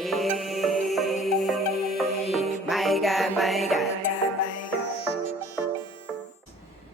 Hey, my God, my God.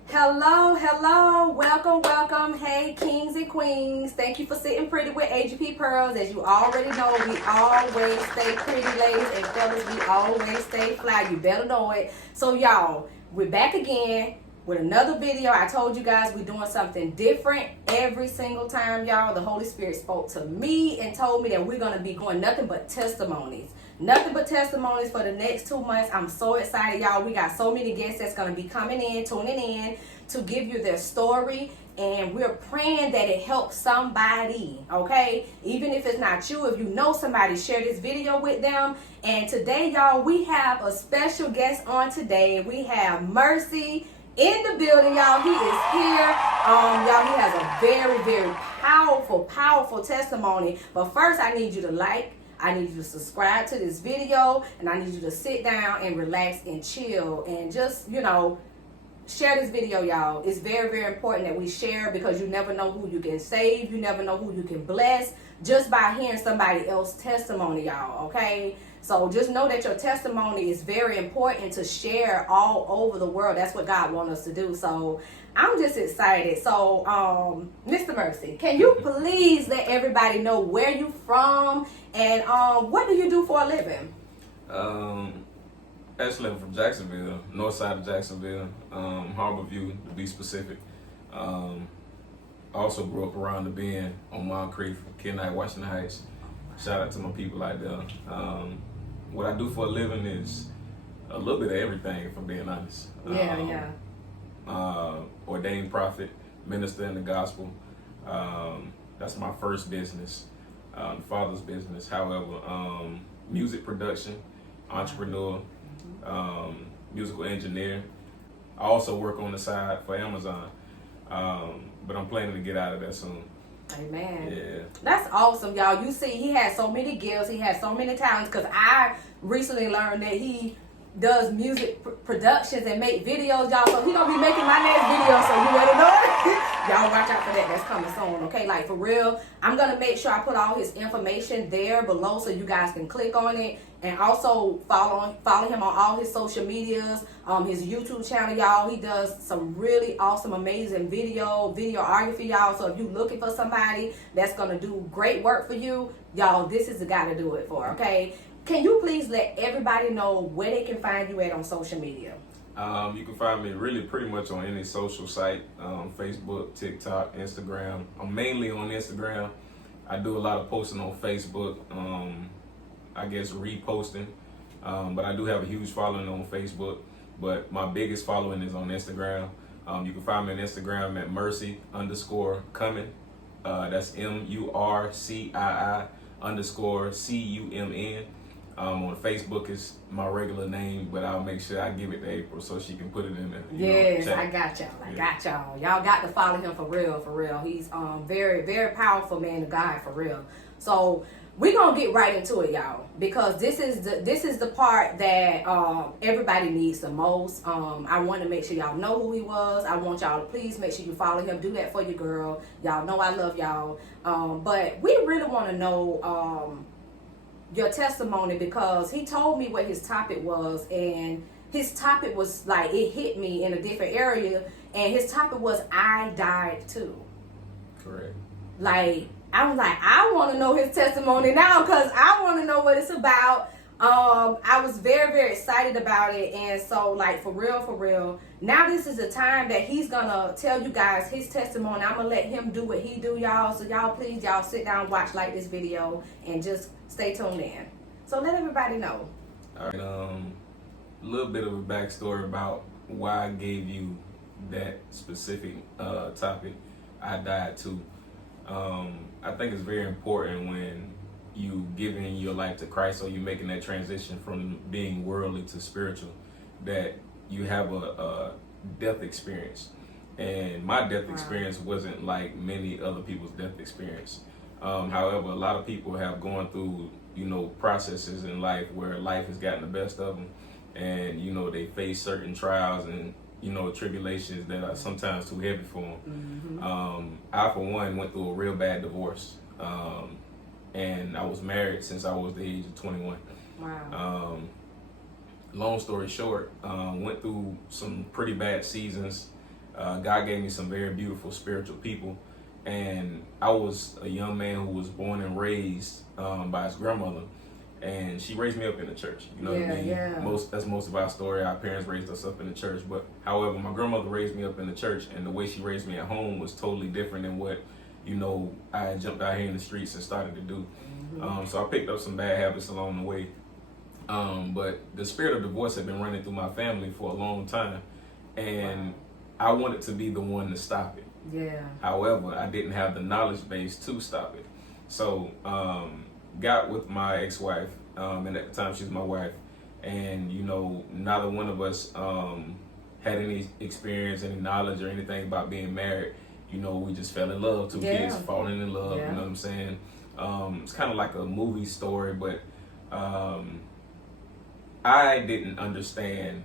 Hello, welcome. Hey, kings and queens. Thank you for sitting pretty with AGP Pearls. As you already know, we always stay pretty, ladies and fellas. We always stay fly. You better know it. So, y'all, we're back again with another video. I told you guys we're doing something different every single time, y'all. The Holy Spirit spoke to me and told me that we're going to be going nothing but testimonies. Nothing but testimonies for the next 2 months. I'm so excited, y'all. We got so many guests that's going to be coming in, tuning in to give you their story. And we're praying that it helps somebody, okay? Even if it's not you, if you know somebody, share this video with them. And today, y'all, we have a special guest on today. We have Murcii in the building, y'all. He is here. Y'all, he has a very, very powerful testimony. But first, I need you to I need you to subscribe to this video, and I need you to sit down and relax and chill and just, share this video, y'all. It's very, very important that we share, because you never know who you can save. You never know who you can bless just by hearing somebody else's testimony, y'all, okay? So just know that your testimony is very important to share all over the world. That's what God wants us to do. So I'm just excited. So, Mr. Murcii, can you please let everybody know where you from and what do you do for a living? Actually, I'm from Jacksonville, north side of Jacksonville, Harborview, to be specific. I also grew up around the bend on Mount Creek, Kenai, Washington Heights. Shout out to my people out there. What I do for a living is a little bit of everything, if I'm being honest. Ordained prophet, minister in the gospel. That's my first business, father's business. However, music production, entrepreneur, musical engineer. I also work on the side for Amazon, but I'm planning to get out of that soon. Amen. Yeah. That's awesome, y'all. You see, he has so many gifts. He has so many talents, because I recently learned that he does music productions and make videos, y'all. So he gonna be making my next video, so you better know it. Y'all watch out for that. That's coming soon, okay? Like, for real, I'm gonna make sure I put all his information there below so you guys can click on it. And also follow him on all his social medias, his YouTube channel, y'all. He does some really awesome, amazing videography, y'all. So if you're looking for somebody that's gonna do great work for you, y'all, this is the guy to do it for, okay? Can you please let everybody know where they can find you at on social media? You can find me really pretty much on any social site, Facebook, TikTok, Instagram. I'm mainly on Instagram. I do a lot of posting on Facebook, I guess reposting, but I do have a huge following on Facebook, but my biggest following is on Instagram. You can find me on Instagram at Murcii_Cumn. That's MURCII_CUMN. On Facebook is my regular name, but I'll make sure I give it to April so she can put it in there. Yes, I got y'all. Y'all got to follow him for real. He's very, very powerful man of God, for real. So we're gonna get right into it, y'all, because this is the part that everybody needs the most. I want to make sure y'all know who he was. I want y'all to please make sure you follow him. Do that for your girl. Y'all know I love y'all. But we really want to know your testimony, because he told me what his topic was, and his topic was like, it hit me in a different area, and his topic was, I died too. Correct. Like, I was like, I want to know his testimony now, because I want to know what it's about. I was very, very excited about it. And so, like, for real, now this is the time that he's gonna tell you guys his testimony. I'm gonna let him do what he do, y'all. So y'all, please, y'all sit down, watch, like this video, and just stay tuned in. So let everybody know. All right, a little bit of a backstory about why I gave you that specific topic, I died too. I think it's very important when you giving your life to Christ, or you making that transition from being worldly to spiritual, that you have a death experience. And my death experience wasn't like many other people's death experience. However, a lot of people have gone through, processes in life where life has gotten the best of them, and they face certain trials and tribulations that are sometimes too heavy for them. I, for one, went through a real bad divorce. and I was married since I was the age of 21. Wow. Long story short, went through some pretty bad seasons. God gave me some very beautiful spiritual people, and I was a young man who was born and raised by his grandmother, and she raised me up in the church. You know what I mean? Yeah. That's most of our story. Our parents raised us up in the church, but however, my grandmother raised me up in the church, and the way she raised me at home was totally different than what, you know, I had jumped out here in the streets and started to do. So I picked up some bad habits along the way. But the spirit of divorce had been running through my family for a long time, and I wanted to be the one to stop it. Yeah. However, I didn't have the knowledge base to stop it. So, got with my ex-wife, and at the time she was my wife, and you know, neither one of us had any experience, any knowledge, or anything about being married. You know, we just fell in love. Two kids falling in love. You know what I'm saying? It's kind of like a movie story, but I didn't understand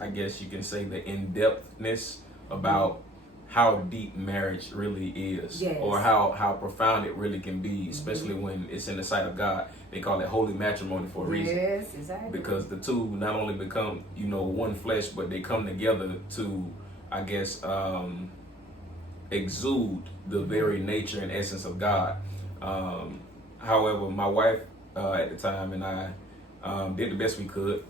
I guess you can say, the in-depthness about how deep marriage really is, or how profound it really can be, especially when it's in the sight of God. They call it holy matrimony for a reason. Yes, exactly. Because the two not only become, you know, one flesh, but they come together to, I guess, exude the very nature and essence of God. However, my wife at the time and I did the best we could.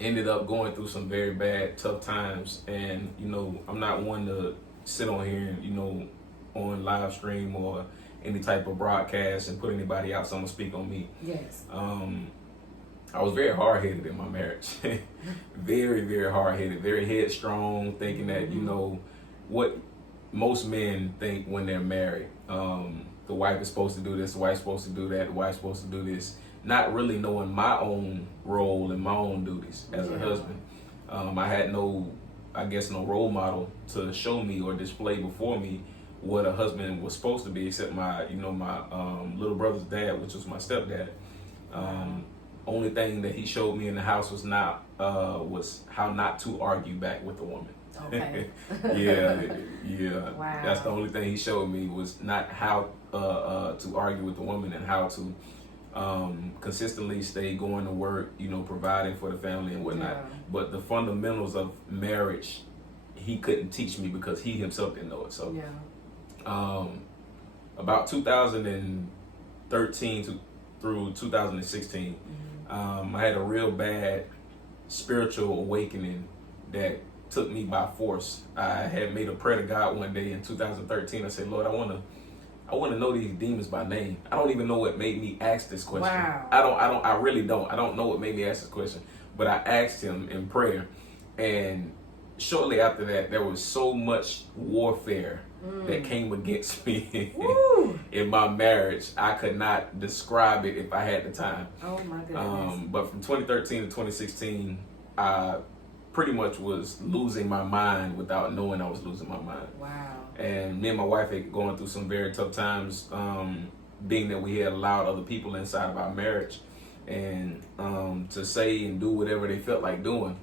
Ended up going through some very bad, tough times, and you know, I'm not one to sit on here and, you know, on live stream or any type of broadcast and put anybody out, so I'm gonna speak on me. Yes. I was very hard-headed in my marriage. Very, very hard-headed, very headstrong, thinking that, you know, what most men think when they're married. The wife is supposed to do this, the wife's supposed to do that, the wife's supposed to do this. Not really knowing my own role and my own duties as a husband. I had no role model to show me or display before me what a husband was supposed to be, except my little brother's dad, which was my stepdad. Only thing that he showed me in the house was how not to argue back with a woman. Okay. Yeah. Wow. That's the only thing he showed me, was not how to argue with a woman, and how to consistently stay going to work, you know, providing for the family and whatnot. But the fundamentals of marriage, he couldn't teach me because he himself didn't know it. So, about 2013 through 2016, I had a real bad spiritual awakening that took me by force. I had made a prayer to God one day in 2013. I said, Lord, I want to know these demons by name. I don't even know what made me ask this question. Wow. I really don't. I don't know what made me ask this question, but I asked him in prayer, and shortly after that, there was so much warfare that came against me in my marriage. I could not describe it if I had the time. Oh my goodness. But from 2013 to 2016, I pretty much was losing my mind without knowing I was losing my mind. Wow. And me and my wife had gone through some very tough times, being that we had allowed other people inside of our marriage, and to say and do whatever they felt like doing,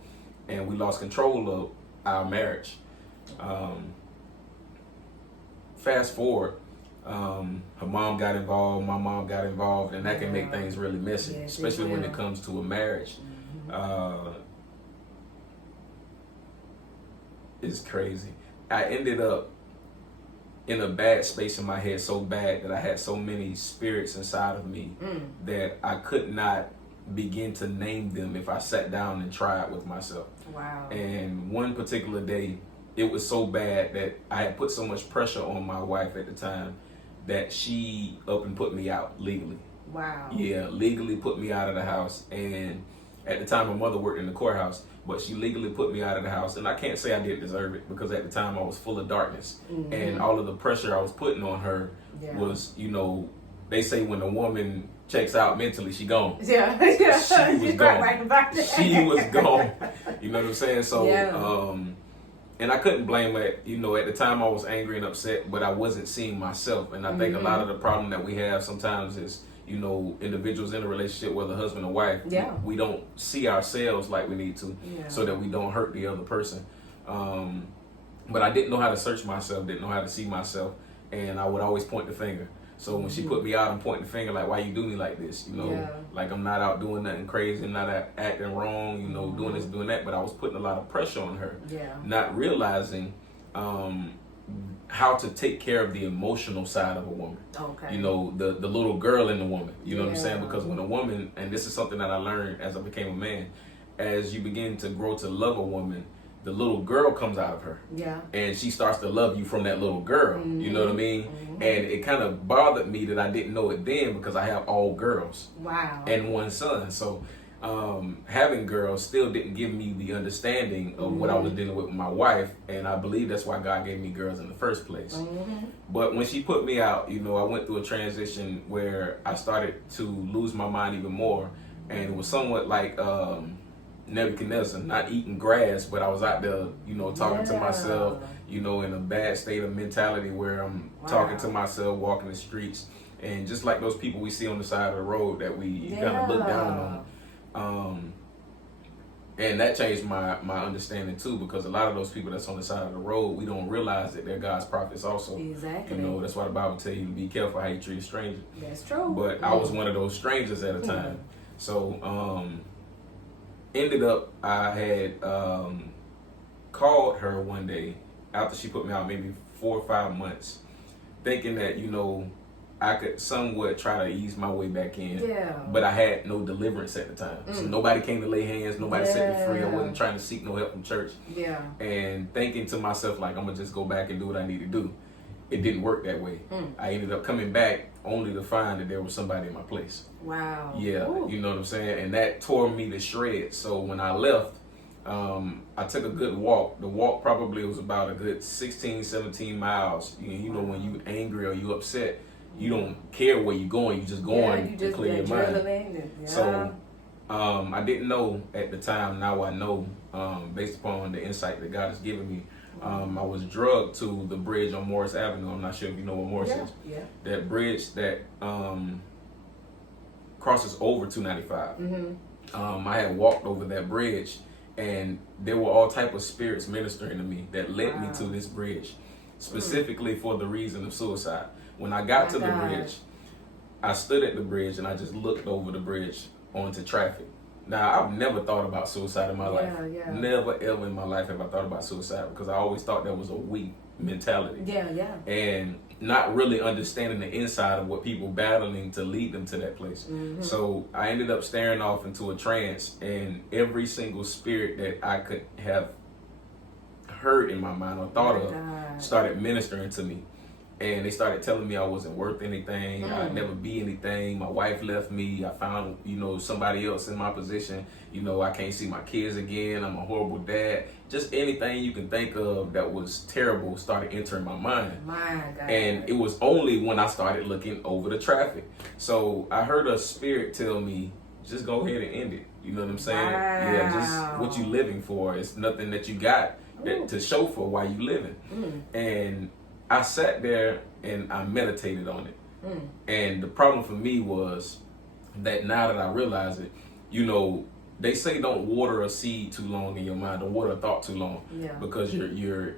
and we lost control of our marriage. Fast forward, her mom got involved, my mom got involved, and that can make things really messy, especially when it comes to a marriage. It's crazy. I ended up in a bad space in my head, so bad that I had so many spirits inside of me that I could not begin to name them if I sat down and tried with myself. Wow. And one particular day, it was so bad that I had put so much pressure on my wife at the time that she up and put me out legally. Wow. Yeah, legally put me out of the house. And at the time, my mother worked in the courthouse, but she legally put me out of the house. And I can't say I didn't deserve it, because at the time I was full of darkness. And all of the pressure I was putting on her was, you know, they say when a woman checks out mentally, she gone. Yeah. She was gone. Right about that. She was gone. You know what I'm saying? So, and I couldn't blame her. You know, at the time I was angry and upset, but I wasn't seeing myself. And I think a lot of the problem that we have sometimes is, you know, individuals in a relationship, whether husband or wife, we don't see ourselves like we need to, so that we don't hurt the other person. But I didn't know how to search myself, didn't know how to see myself, and I would always point the finger. So when she put me out and pointing the finger, like, why you do me like this? You know, like I'm not out doing nothing crazy, I'm not acting wrong, you know, doing this, doing that. But I was putting a lot of pressure on her, not realizing how to take care of the emotional side of a woman. You know, the little girl in the woman. You know what I'm saying? Because when a woman, and this is something that I learned as I became a man, as you begin to grow to love a woman, the little girl comes out of her. And she starts to love you from that little girl. You know what I mean? And it kind of bothered me that I didn't know it then, because I have all girls. And one son. So having girls still didn't give me the understanding of what I was dealing with my wife. And I believe that's why God gave me girls in the first place. But when she put me out, you know, I went through a transition where I started to lose my mind even more. And it was somewhat like Nebuchadnezzar, not eating grass, but I was out there, you know, talking to myself, you know, in a bad state of mentality where I'm talking to myself, walking the streets, and just like those people we see on the side of the road that we kind of look down on. And that changed my understanding too, because a lot of those people that's on the side of the road, we don't realize that they're God's prophets also. You know, that's why the Bible tells you to be careful how you treat a stranger. That's true. But I was one of those strangers at a time. So, ended up, I had called her one day after she put me out, maybe 4 or 5 months, thinking that, you know, I could somewhat try to ease my way back in. But I had no deliverance at the time. So nobody came to lay hands, nobody set me free. I wasn't trying to seek no help from church. And thinking to myself, like, I'm going to just go back and do what I need to do. It didn't work that way. I ended up coming back only to find that there was somebody in my place. Ooh. You know what I'm saying? And that tore me to shreds. So when I left, I took a good walk. The walk probably was about a good 16, 17 miles. You know, when you angry or you upset, you don't care where you're going. You just going to clear your mind. So I didn't know at the time. Now I know, based upon the insight that God has given me. I was drugged to the bridge on Morris Avenue. I'm not sure if you know what Morris is. That bridge that crosses over 295. I had walked over that bridge, and there were all type of spirits ministering to me that led me to this bridge, specifically for the reason of suicide. When I got to the bridge, I stood at the bridge and I just looked over the bridge onto traffic. Now, I've never thought about suicide in my life. Never, ever in my life have I thought about suicide, because I always thought that was a weak mentality. And not really understanding the inside of what people battling to lead them to that place. So I ended up staring off into a trance, and every single spirit that I could have heard in my mind or thought of started ministering to me. And they started telling me I wasn't worth anything. I'd never be anything. My wife left me. I found, you know, somebody else in my position. You know, I can't see my kids again. I'm a horrible dad. Just anything you can think of that was terrible started entering my mind. And it was only when I started looking over the traffic. So I heard a spirit tell me, just go ahead and end it. You know what I'm saying? Yeah, just what you living for. It's nothing that you got to show for why you living. And I sat there and I meditated on it. And the problem for me was that now that I realize it, you know, they say don't water a seed too long in your mind, don't water a thought too long, because you're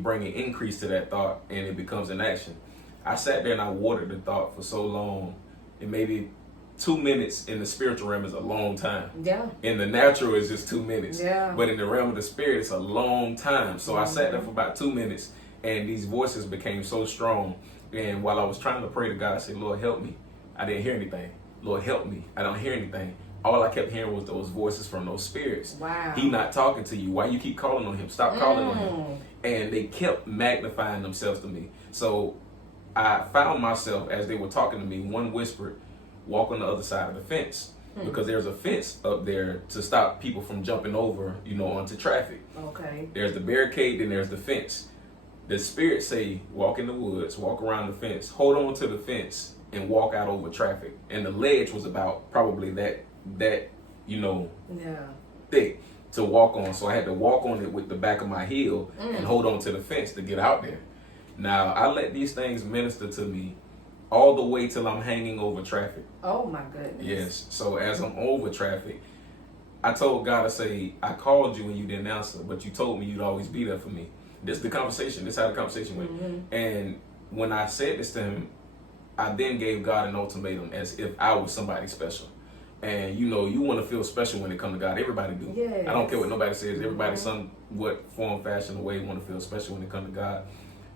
bringing increase to that thought and it becomes an action. I sat there and I watered the thought for so long, and maybe 2 minutes in the spiritual realm is a long time. In the natural, it's just 2 minutes. But in the realm of the spirit, it's a long time. So I sat there for about 2 minutes. And these voices became so strong. And while I was trying to pray to God, I said, Lord, help me. I didn't hear anything. Lord, help me. I don't hear anything. All I kept hearing was those voices from those spirits. He not talking to you. Why you keep calling on him? Stop calling on him. And they kept magnifying themselves to me. So I found myself, as they were talking to me, one whispered, walk on the other side of the fence. Because there's a fence up there to stop people from jumping over, you know, onto traffic. There's the barricade, then there's the fence. The spirits say, walk in the woods, walk around the fence, hold on to the fence, and walk out over traffic. And the ledge was about probably that you know, thick to walk on. So I had to walk on it with the back of my heel and hold on to the fence to get out there. Now, I let these things minister to me all the way till I'm hanging over traffic. Oh, my goodness. Yes. So as I'm over traffic, I told God, I say, I called you and you didn't answer, but you told me you'd always be there for me. This is the conversation. This is how the conversation went. And when I said this to him, I then gave God an ultimatum as if I was somebody special. And you know, you want to feel special when it comes to God. Everybody do. Yes. I don't care what nobody says. Everybody, somewhat form, fashion, or way, want to feel special when it comes to God.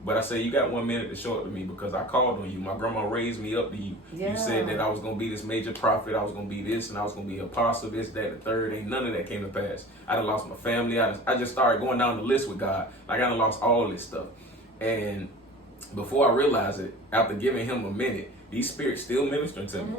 But I say, you got 1 minute to show it to me because I called on you. My grandma raised me up to you. Yeah. You said that I was going to be this major prophet. I was going to be this, and I was going to be apostle, this, that, the third. Ain't none of that came to pass. I done lost my family. I just started going down the list with God. Like, I done lost all this stuff. And before I realized it, after giving him a minute, these spirits still ministering to me.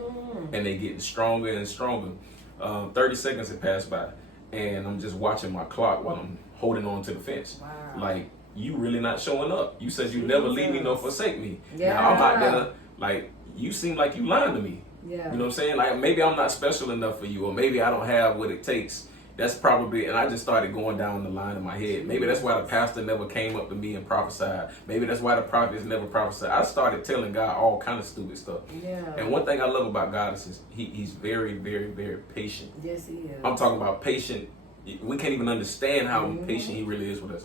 And they getting stronger and stronger. 30 seconds had passed by. And I'm just watching my clock while I'm holding on to the fence. Wow. Like, you really not showing up. You said you never leave me nor forsake me. Yeah. Now I'm out there, like, you seem like you lying to me. Yeah. You know what I'm saying? Like, maybe I'm not special enough for you, or maybe I don't have what it takes. That's probably, and I just started going down the line in my head. Maybe that's why the pastor never came up to me and prophesied. Maybe that's why the prophets never prophesied. I started telling God all kind of stupid stuff. Yeah. And one thing I love about God is he's very, very, very patient. Yes, he is. I'm talking about patient. We can't even understand how patient he really is with us.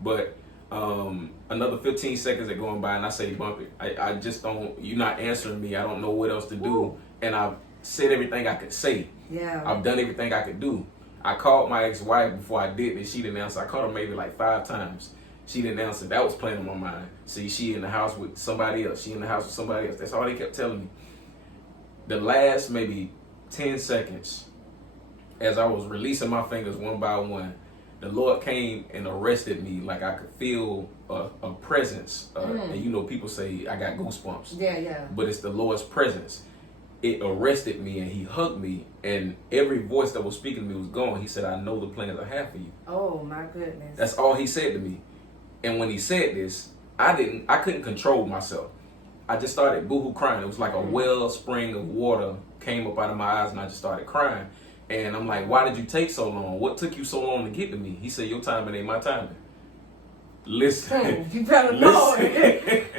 But another 15 seconds are going by and I say, bump it. I just don't, you're not answering me. I don't know what else to do. Woo. And I've said everything I could say. Yeah. I've done everything I could do. I called my ex-wife before I did, and she didn't answer. I called her maybe like 5 times. She didn't answer. That was playing on my mind. See, she in the house with somebody else. She in the house with somebody else. That's all they kept telling me. The last maybe 10 seconds, as I was releasing my fingers one by one, the Lord came and arrested me. Like I could feel a presence. And you know, people say I got goosebumps. Yeah, yeah. But it's the Lord's presence. It arrested me and he hugged me, and every voice that was speaking to me was gone. He said, I know the plans I have for you. Oh my goodness. That's all he said to me. And when he said this, I couldn't control myself. I just started boohoo crying. It was like a wellspring of water came up out of my eyes, and I just started crying. And I'm like, why did you take so long? What took you so long to get to me? He said, your timing ain't my timing. Listen. You better know it.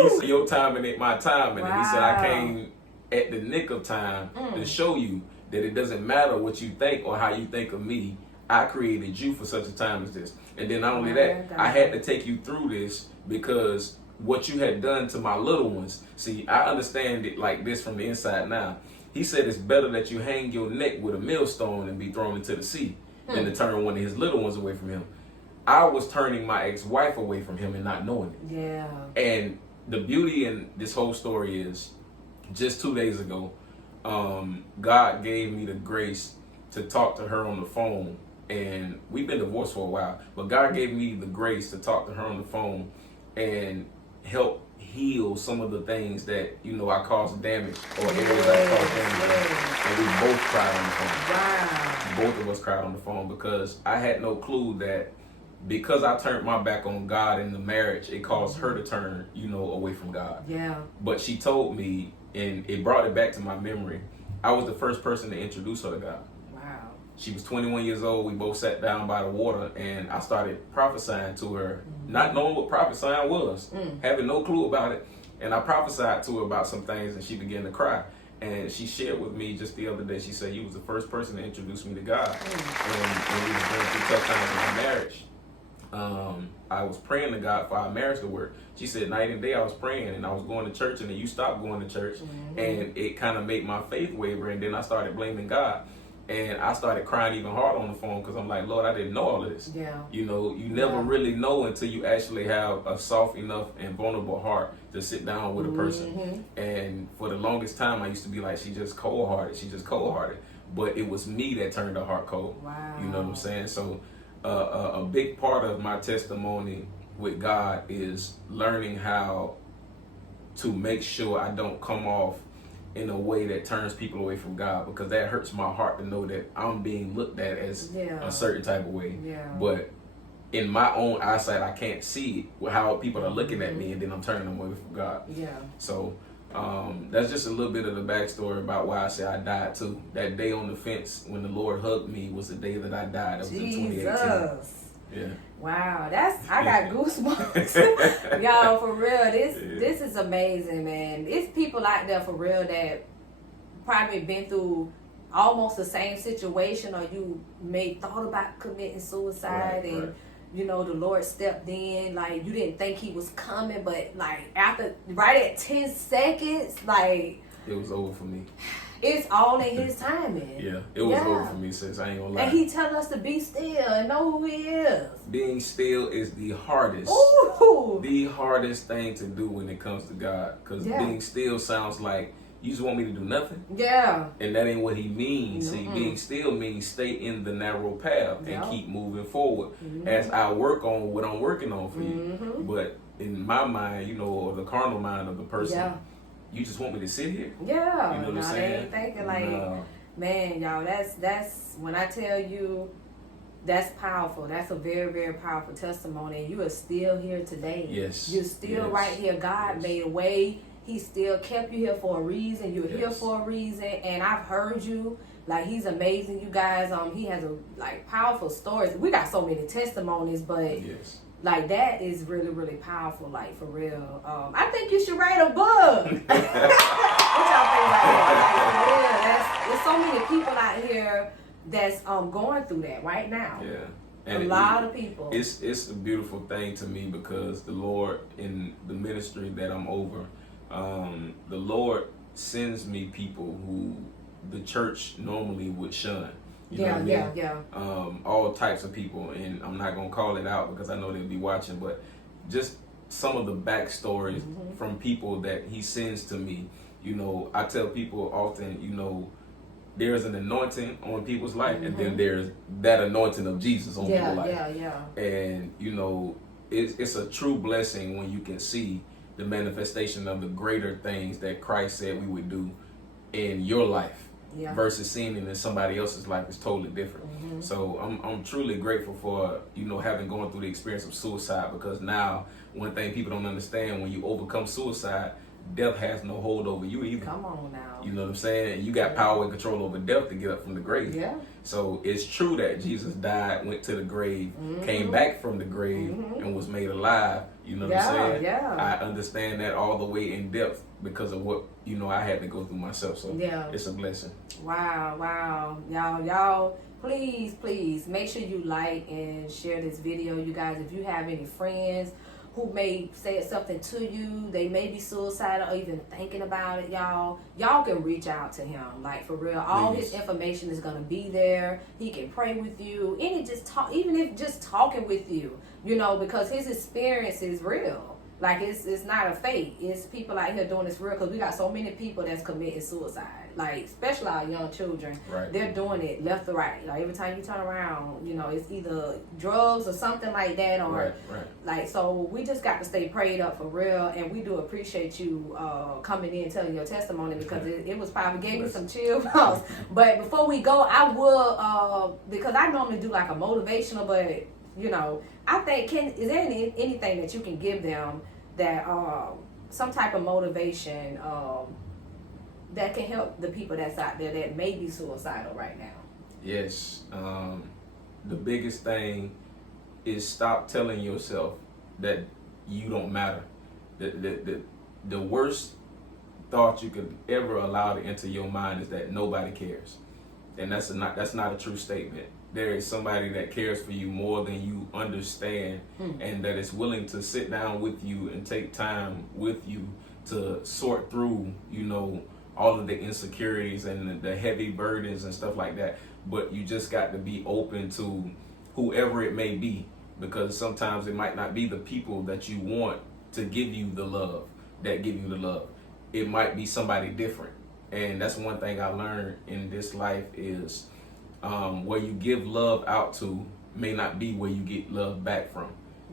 He said, your timing ain't my timing. And he said, I came at the nick of time to show you that it doesn't matter what you think or how you think of me. I created you for such a time as this. And then not only that, I had to take you through this because what you had done to my little ones. See, I understand it like this from the inside now. He said it's better that you hang your neck with a millstone and be thrown into the sea than to turn one of his little ones away from him. I was turning my ex-wife away from him and not knowing it. Yeah. And the beauty in this whole story is, just 2 days ago, God gave me the grace to talk to her on the phone. And we've been divorced for a while, but God gave me the grace to talk to her on the phone and help heal some of the things that, you know, I caused damage, or areas I caused damage. And we both cried on the phone. Wow. Both of us cried on the phone because I had no clue that because I turned my back on God in the marriage, it caused her to turn, you know, away from God. Yeah. But she told me, and it brought it back to my memory, I was the first person to introduce her to God. Wow. She was 21 years old. We both sat down by the water, and I started prophesying to her, not knowing what prophesying was, having no clue about it. And I prophesied to her about some things, and she began to cry. And she shared with me just the other day, she said, you was the first person to introduce me to God. And we were going through tough times in our marriage. I was praying to God for our marriage to work. She said night and day I was praying, and I was going to church, and then you stopped going to church, and it kind of made my faith waver, and then I started blaming God, and I started crying even harder on the phone because I'm like, Lord, I didn't know all of this. Yeah. You know, you never really know until you actually have a soft enough and vulnerable heart to sit down with a person. And for the longest time, I used to be like, she's just cold-hearted. She's just cold-hearted. But it was me that turned her heart cold. Wow. You know what I'm saying? So a big part of my testimony with God is learning how to make sure I don't come off in a way that turns people away from God, because that hurts my heart to know that I'm being looked at as a certain type of way. Yeah. But in my own eyesight, I can't see how people are looking at me, and then I'm turning them away from God. Yeah. So that's just a little bit of the backstory about why I say I died too. That day on the fence when the Lord hugged me was the day that I died. That was in 2018. Yeah. Wow, I got goosebumps. Y'all, for real, this is amazing, man. It's people out there for real that probably been through almost the same situation, or you may thought about committing suicide, and you know, the Lord stepped in, like, you didn't think he was coming, but, like, after, right at 10 seconds, like, it was over for me. it's all in his timing. Yeah, it was over for me, sis. I ain't gonna lie. And he tell us to be still and know who he is. Being still is the hardest. Ooh. The hardest thing to do when it comes to God. Because being still sounds like you just want me to do nothing. Yeah. And that ain't what he means. See, being still means stay in the narrow path and keep moving forward as I work on what I'm working on for you. But in my mind, you know, or the carnal mind of the person, you just want me to sit here? Yeah. You know what I'm they saying? ain't thinking like, man, y'all, that's when I tell you, that's powerful. That's a very, very powerful testimony. You are still here today. Yes. You're still right here. God made a way. He still kept you here for a reason. You're here for a reason. And I've heard you. Like, he's amazing, you guys. He has powerful stories. We got so many testimonies, but like, that is really, really powerful, like, for real. I think you should write a book. What y'all think about that? Like, for real, there's so many people out here that's going through that right now. Yeah. And a lot of people. It's a beautiful thing to me because the Lord, in the ministry that I'm over, the Lord sends me people who the church normally would shun. You know what I mean? All types of people, and I'm not gonna call it out because I know they'll be watching, but just some of the backstories from people that he sends to me. You know, I tell people often, you know, there's an anointing on people's life, and then there's that anointing of Jesus on people's life. And you know, it's a true blessing when you can see the manifestation of the greater things that Christ said we would do in your life. Versus seeing it in somebody else's life is totally different. So I'm truly grateful for, you know, having gone through the experience of suicide, because now one thing people don't understand, when you overcome suicide, death has no hold over you either. Come on now. You know what I'm saying? You got power and control over death to get up from the grave. So it's true that Jesus died, went to the grave, came back from the grave, and was made alive. You know what I'm saying? I understand that all the way in depth because of what, you know, I had to go through myself. So it's a blessing. Wow. Y'all, please make sure you like and share this video. You guys, if you have any friends who may say something to you, they may be suicidal or even thinking about it, y'all can reach out to him, like, for real. All his information is gonna be there. He can pray with you, even if just talking with you, you know, because his experience is real. Like, it's not a fake. It's people out here doing this real, because we got so many people that's committing suicide, like, especially our young children. They're doing it left or right. Like, every time you turn around, you know, it's either drugs or something like that, or like, so we just got to stay prayed up for real. And we do appreciate you coming in, telling your testimony, because it was probably gave me some chills. But before we go, I will, because I normally do like a motivational, but you know, I think, is there anything that you can give them that some type of motivation that can help the people that's out there that may be suicidal right now? Yes. The biggest thing is stop telling yourself that you don't matter. The worst thought you could ever allow to enter your mind is that nobody cares. And that's not a true statement. There is somebody that cares for you more than you understand, and that is willing to sit down with you and take time with you to sort through, you know, all of the insecurities and the heavy burdens and stuff like that. But you just got to be open to whoever it may be, because sometimes it might not be the people that you want to give you the love, that give you the love. It might be somebody different. And that's one thing I learned in this life is where you give love out to may not be where you get love back from.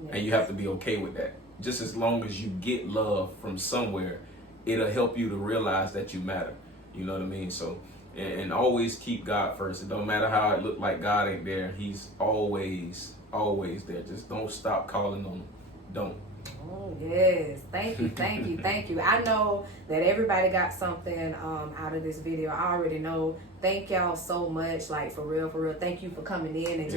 And you have to be okay with that. Just as long as you get love from somewhere, it'll help you to realize that you matter. You know what I mean? So, and always keep God first. It don't matter how it look like God ain't there. He's always there. Just don't stop calling on him. Don't. Oh, yes. Thank you. I know that everybody got something out of this video. I already know. Thank y'all so much. Like, for real. Thank you for coming in and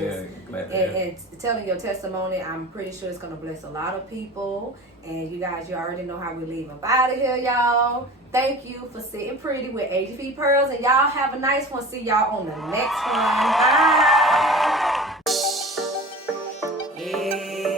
and telling your testimony. I'm pretty sure it's going to bless a lot of people. And you guys, you already know how we leave up out of here, y'all. Thank you for sitting pretty with AGP Pearls. And y'all have a nice one. See y'all on the next one. Bye. Yes.